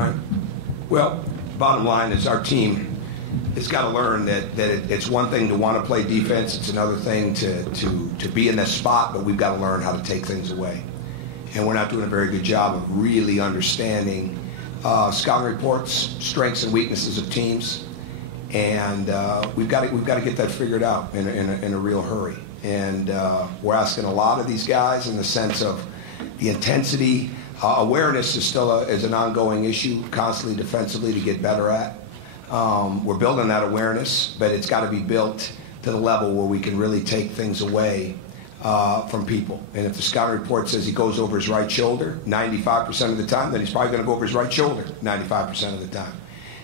Right. Well, bottom line is our team has got to learn that it's one thing to want to play defense. It's another thing to be in that spot, but we've got to learn how to take things away. And we're not doing a very good job of really understanding scouting reports, strengths and weaknesses of teams, and we've got to get that figured out in a real hurry. And we're asking a lot of these guys in the sense of the intensity. Awareness is still is an ongoing issue, constantly defensively to get better at. We're building that awareness, but it's got to be built to the level where we can really take things away from people. And if the scouting report says he goes over his right shoulder 95% of the time, then he's probably going to go over his right shoulder 95% of the time.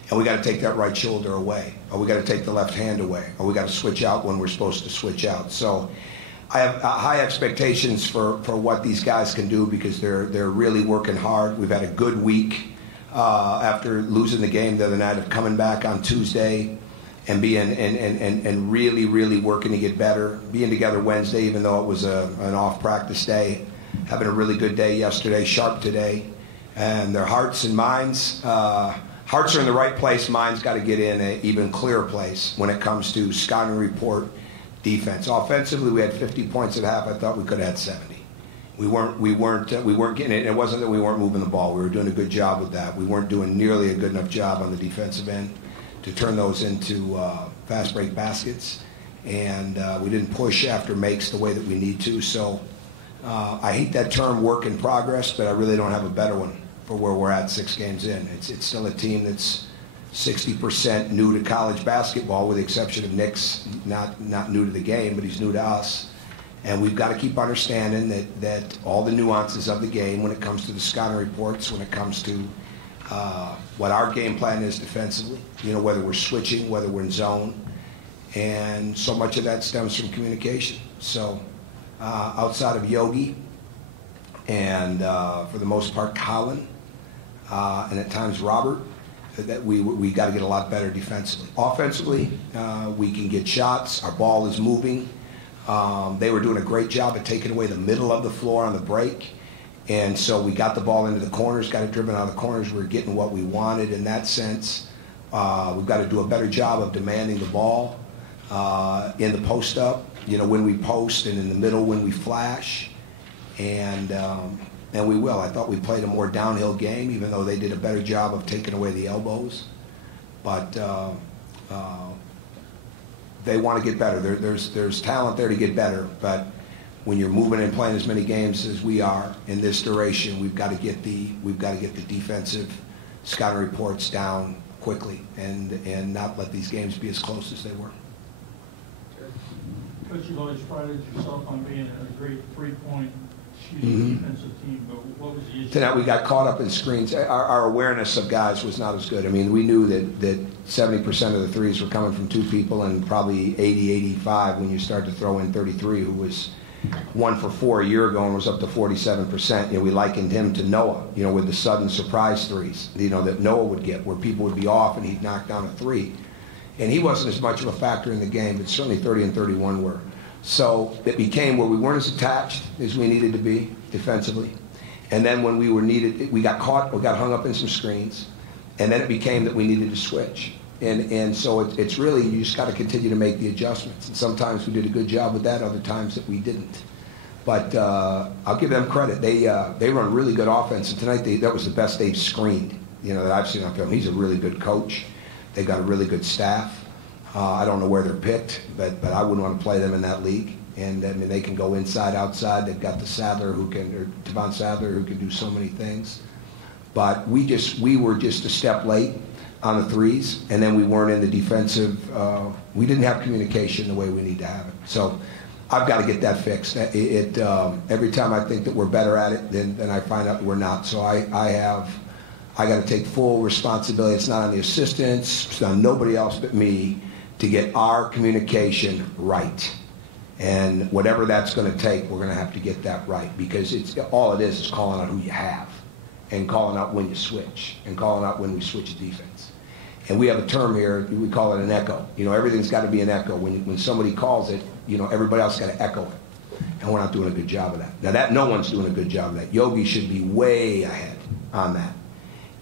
And we got to take that right shoulder away, or we got to take the left hand away, or we got to switch out when we're supposed to switch out. So I have high expectations for what these guys can do because they're really working hard. We've had a good week after losing the game the other night of coming back on Tuesday and being and really working to get better. Being together Wednesday, even though it was an off practice day, having a really good day yesterday, sharp today, and their hearts and minds. Hearts are in the right place. Minds got to get in an even clearer place when it comes to scouting report defense. Offensively, we had 50 points at half. I thought we could have had 70. We weren't getting it. It wasn't that we weren't moving the ball. We were doing a good job with that. We weren't doing nearly a good enough job on the defensive end to turn those into fast break baskets, and we didn't push after makes the way that we need to. So I hate that term work in progress, but I really don't have a better one for where we're at 6 games in. It's still a team that's 60% new to college basketball, with the exception of Nick's not new to the game, but he's new to us. And we've got to keep understanding that all the nuances of the game when it comes to the scouting reports, when it comes to what our game plan is defensively, whether we're switching, whether we're in zone. And so much of that stems from communication. So outside of Yogi and for the most part Colin, and at times Robert, that we got to get a lot better defensively. Offensively, we can get shots. Our ball is moving. They were doing a great job at taking away the middle of the floor on the break. And so we got the ball into the corners, got it driven out of the corners. We're getting what we wanted in that sense. We've got to do a better job of demanding the ball in the post-up, when we post, and in the middle when we flash. And we will. I thought we played a more downhill game, even though they did a better job of taking away the elbows. But they want to get better. There's talent there to get better. But when you're moving and playing as many games as we are in this duration, we've got to get the defensive scouting reports down quickly and not let these games be as close as they were. Coach, you've always prided yourself on being a great three-point shooting defensive team, but what was the issue? Tonight we got caught up in screens. Our awareness of guys was not as good. I mean, we knew that 70% of the threes were coming from 2 people, and probably 80, 85 when you start to throw in 33, who was 1 for 4 a year ago and was up to 47%. We likened him to Noah, with the sudden surprise threes, that Noah would get, where people would be off and he'd knock down a 3. And he wasn't as much of a factor in the game, but certainly 30 and 31 were. So it became where we weren't as attached as we needed to be defensively. And then when we were needed, we got caught, we got hung up in some screens. And then it became that we needed to switch. And so it's really, you just got to continue to make the adjustments. And sometimes we did a good job with that, other times that we didn't. But I'll give them credit. They run really good offense. And tonight, that was the best they've screened, that I've seen on film. He's a really good coach. They've got a really good staff. I don't know where they're picked, but I wouldn't want to play them in that league. And I mean, they can go inside, outside. They've got the Devon Sadler, who can do so many things. But we were just a step late on the threes, and then we weren't in the defensive. We didn't have communication the way we need to have it. So I've got to get that fixed. Every time I think that we're better at it, then I find out we're not. So I got to take full responsibility. It's not on the assistants, it's on nobody else but me to get our communication right. And whatever that's going to take, we're going to have to get that right, because all it is calling out who you have, and calling out when you switch, and calling out when we switch defense. And we have a term here, we call it an echo. Everything's got to be an echo. When somebody calls it, everybody else got to echo it. And we're not doing a good job of that. Now, no one's doing a good job of that. Yogi should be way ahead on that.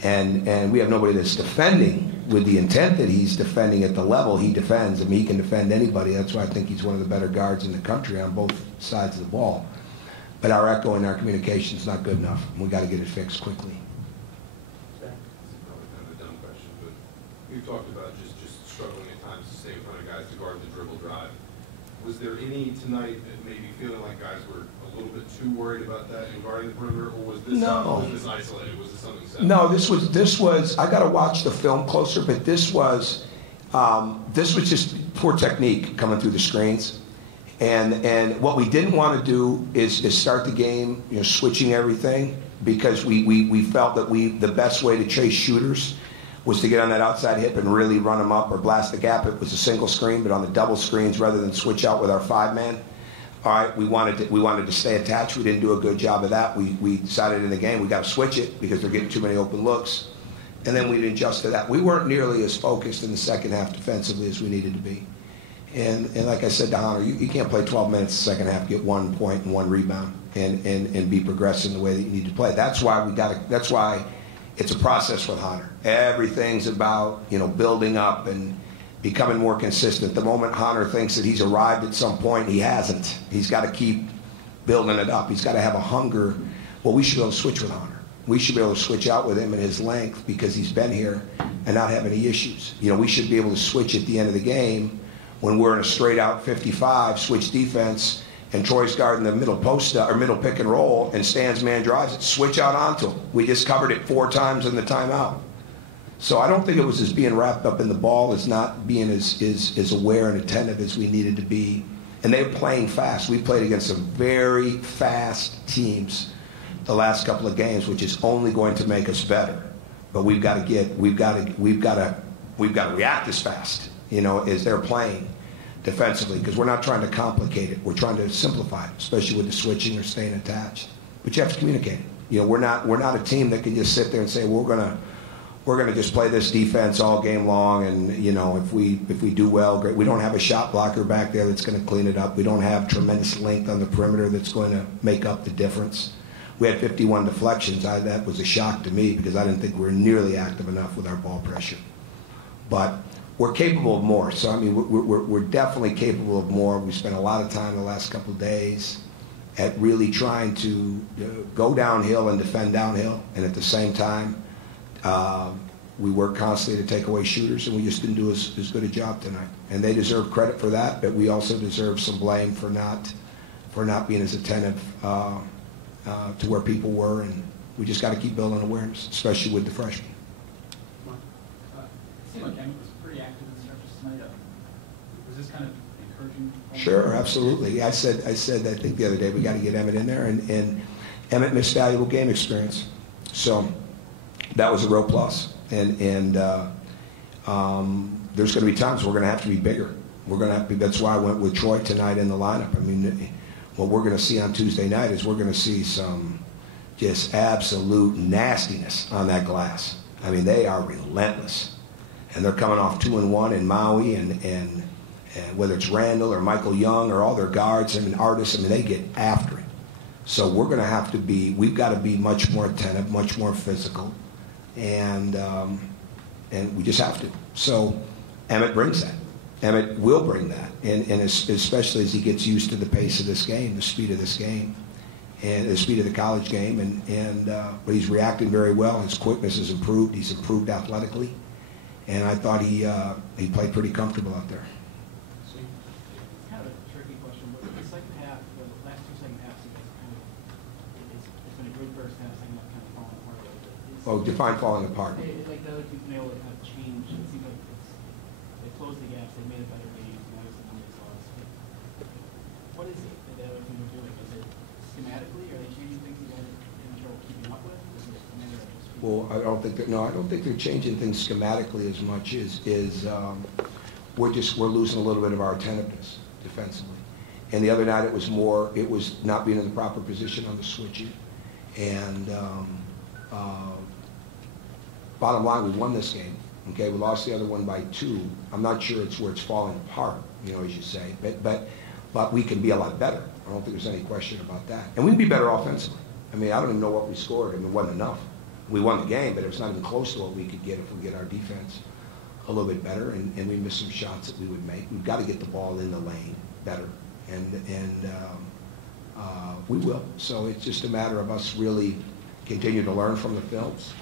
And we have nobody that's defending with the intent that he's defending at the level he defends. I mean, he can defend anybody. That's why I think he's one of the better guards in the country on both sides of the ball. But our echo and our communication is not good enough. We got to get it fixed quickly. This is probably kind of a dumb question, but you talked about just struggling at times to stay in front of guys to guard the dribble drive. Was there any tonight that maybe feeling like guys were a little bit too worried about that in guarding the perimeter, or was this isolated? Was this something separate? No, this was. I got to watch the film closer, but this was just poor technique coming through the screens. And what we didn't want to do is start the game, switching everything, because we felt that the best way to chase shooters was to get on that outside hip and really run them up or blast the gap. It was a single screen, but on the double screens rather than switch out with our 5-man. All right, we wanted to stay attached. We didn't do a good job of that. We decided in the game we got to switch it because they're getting too many open looks, and then we didn't adjust to that. We weren't nearly as focused in the second half defensively as we needed to be. And like I said to Hunter, you can't play 12 minutes the second half, get 1 point and 1 rebound, and be progressive in the way that you need to play. That's why it's a process with Hunter. Everything's about building up and becoming more consistent. The moment Hunter thinks that he's arrived at some point, he hasn't. He's got to keep building it up. He's got to have a hunger. Well, we should be able to switch with Hunter. We should be able to switch out with him in his length because he's been here and not have any issues. We should be able to switch at the end of the game when we're in a straight-out 55, switch defense, and Troy's guarding the middle post or middle pick and roll, and Stan's man drives it, switch out onto him. We just covered it 4 times in the timeout. So I don't think it was as being wrapped up in the ball as not being as aware and attentive as we needed to be. And they were playing fast. We played against some very fast teams the last couple of games, which is only going to make us better. But we've got to react as fast, as they're playing defensively, because we're not trying to complicate it. We're trying to simplify it, especially with the switching or staying attached. But you have to communicate it. We're not a team that can just sit there and say, well, we're gonna just play this defense all game long, and if we do well, great. We don't have a shot blocker back there that's going to clean it up. We don't have tremendous length on the perimeter that's going to make up the difference. We had 51 deflections. That was a shock to me because I didn't think we were nearly active enough with our ball pressure. But we're capable of more. So, we're definitely capable of more. We spent a lot of time the last couple of days at really trying to go downhill and defend downhill. And at the same time, we work constantly to take away shooters, and we just didn't do as good a job tonight. And they deserve credit for that, but we also deserve some blame for not being as attentive to where people were. And we just got to keep building awareness, especially with the freshmen. It seemed like Emmett was pretty active in stretches tonight. Was this kind of encouraging? Sure, absolutely. I said I think the other day we got to get Emmett in there, and Emmett missed valuable game experience. So that was a real plus. And there's going to be times we're going to have to be bigger. We're going to have to be. That's why I went with Troy tonight in the lineup. What we're going to see on Tuesday night is we're going to see some just absolute nastiness on that glass. They are relentless. And they're coming off 2-1 in Maui, and whether it's Randall or Michael Young or all their guards and artists, they get after it. So we're going to have to be, we've got to be much more attentive, much more physical, and we just have to. So Emmett brings that. Emmett will bring that, and especially as he gets used to the pace of this game, the speed of this game, and the speed of the college game, but he's reacting very well. His quickness has improved. He's improved athletically. And I thought he played pretty comfortable out there. It's kind of a tricky question, but the second half, the last 2 second halves, it's been a good first half, second half kind of falling apart a little bit. Define falling apart. Like the other team's been able to kind of change. It seems like they closed the gaps, they made a better game, and that was the numbers lost. What is it that the other team are doing? Is it schematically? Are they changing things that they're in trouble keeping up with? Is it Well, I don't think they're changing things schematically as much as we're losing a little bit of our attentiveness defensively. And the other night it was not being in the proper position on the switching. And bottom line, we won this game. Okay, we lost the other one by 2. I'm not sure it's where it's falling apart, as you say. But we can be a lot better. I don't think there's any question about that. And we can be better offensively. I don't even know what we scored. It wasn't enough. We won the game, but it was not even close to what we could get if we get our defense a little bit better, and we missed some shots that we would make. We've got to get the ball in the lane better, and we will. So it's just a matter of us really continue to learn from the films,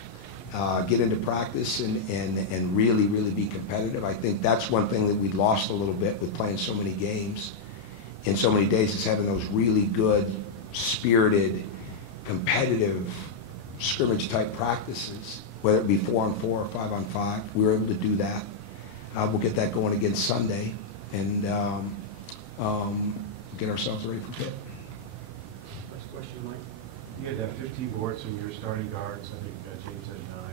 get into practice, and really, really be competitive. I think that's one thing that we lost a little bit with playing so many games in so many days, is having those really good, spirited, competitive scrimmage-type practices, whether it be 4-on-4 or 5-on-5. We were able to do that. We'll get that going again Sunday, and get ourselves ready for Pitt. First question, Mike. You had 15 boards from your starting guards. I think James said 9.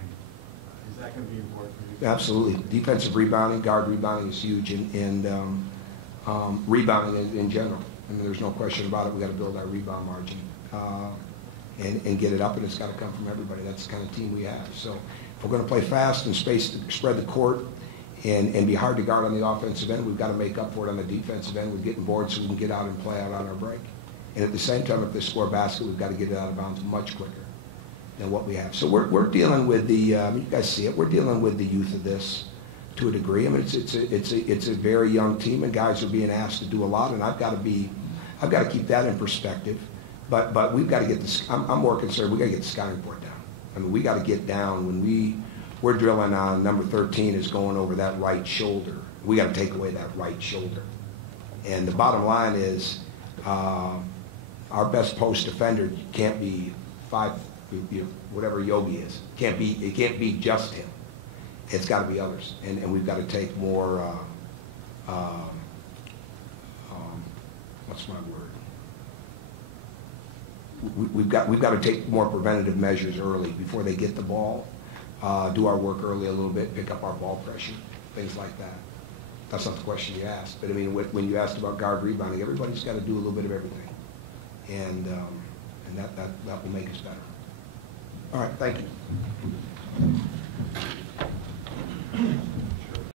Is that going to be important for you? Absolutely. Defensive rebounding, guard rebounding is huge, and rebounding in general. I mean, there's no question about it. We've got to build our rebound margin and get it up, and it's got to come from everybody. That's the kind of team we have. So if we're going to play fast and spread the court and be hard to guard on the offensive end, we've got to make up for it on the defensive end with getting boards so we can get out and play out on our break. And at the same time, if they score a basket, we've got to get it out of bounds much quicker than what we have. So we're dealing with the, you guys see it, we're dealing with the youth of this to a degree. I mean, it's a very young team, and guys are being asked to do a lot, and I've got to keep that in perspective. But we've got to get this. I'm more concerned. We've got to get the scouting report down. I mean, we got to get down when we're drilling on number 13 is going over that right shoulder. We got to take away that right shoulder. And the bottom line is, our best post defender can't be whatever Yogi is. It can't be just him. It's got to be others, and we've got to take more. What's my word? We've got to take more preventative measures early before they get the ball. Do our work early a little bit, pick up our ball pressure, things like that. That's not the question you asked, but I mean, when you asked about guard rebounding, everybody's got to do a little bit of everything, and that will make us better. All right, thank you.